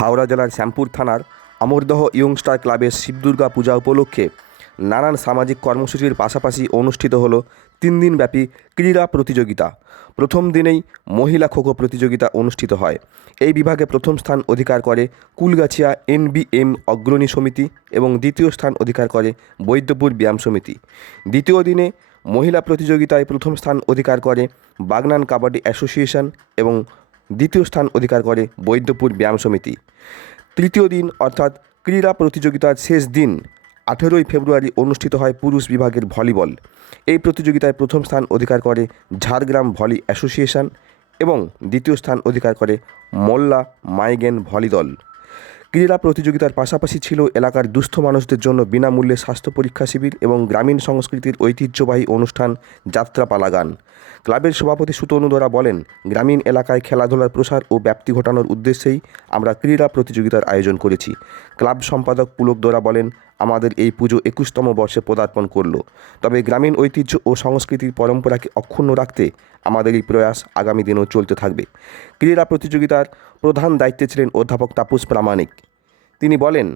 হাওড়া জেলার শ্যামপুর থানার অমরদহ ইয়ংস্টার ক্লাবের শিবদুর্গা পূজা উপলক্ষে নানান সামাজিক কর্মসূচির পাশাপাশি অনুষ্ঠিত হলো 3 দিনব্যাপী ক্রীড়া প্রতিযোগিতা। প্রথম দিনেই মহিলা খোখো প্রতিযোগিতা অনুষ্ঠিত হয়। এই বিভাগে প্রথম স্থান অধিকার করে কুলগাছিয়া NBM অগ্রণী সমিতি এবং দ্বিতীয় স্থান অধিকার করে বৈদ্যপুর ব্যায়াম সমিতি। দ্বিতীয় দিনে মহিলা প্রতিযোগিতায় প্রথম স্থান অধিকার করে বাগনান কাবাডি অ্যাসোসিয়েশন এবং দ্বিতীয় স্থান অধিকার করে বৈদ্যপুর ব্যায়াম সমিতি। তৃতীয় দিন অর্থাৎ ক্রীড়া প্রতিযোগিতার শেষ দিন 18ই ফেব্রুয়ারি অনুষ্ঠিত হয় পুরুষ বিভাগের ভলিবল। এই প্রতিযোগিতায় প্রথম স্থান অধিকার করে ঝাড়গ্রাম ভলি অ্যাসোসিয়েশন এবং দ্বিতীয় স্থান অধিকার করে মোল্লা মাইগেন ভলি দল। ক্রীড়া প্রতিযোগিতার পাশাপাশি ছিল এলাকার দুস্থ মানুষদের জন্য বিনামূল্যে স্বাস্থ্য পরীক্ষা শিবির এবং গ্রামীণ সংস্কৃতির ঐতিহ্যবাহী অনুষ্ঠান যাত্রাপালা গান। ক্লাবের সভাপতি সুতনু দোরা বলেন, গ্রামীণ এলাকায় খেলাধুলার প্রসার ও ব্যাপ্তি ঘটানোর উদ্দেশ্যেই আমরা ক্রীড়া প্রতিযোগিতার আয়োজন করেছি। ক্লাব সম্পাদক পুলক দোরা বলেন, আমাদের এই পুজো 21তম বর্ষে পদার্পণ করল। তবে গ্রামীণ ঐতিহ্য ও সংস্কৃতির পরম্পরাকে অক্ষুণ্ণ রাখতে আমাদের এই প্রয়াস আগামী দিনেও চলতে থাকবে। ক্রীড়া প্রতিযোগিতার প্রধান দায়িত্বে ছিলেন অধ্যাপক তাপস প্রামাণিক। তিনি বলেন,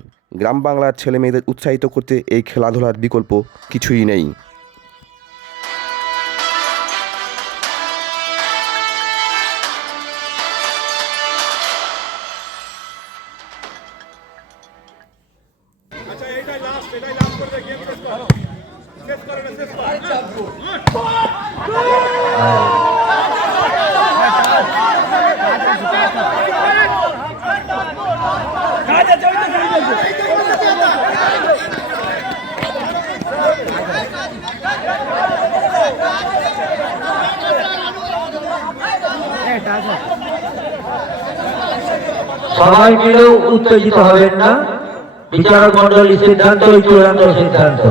গ্রাম বাংলার ছেলেমেয়েদের উৎসাহিত করতে এই খেলাধুলার বিকল্প কিছুই নেই। সবাই মিলেও উত্তেজিত হবেন না। বিচারক মন্ডলীর সিদ্ধান্ত চূড়ান্ত সিদ্ধান্ত।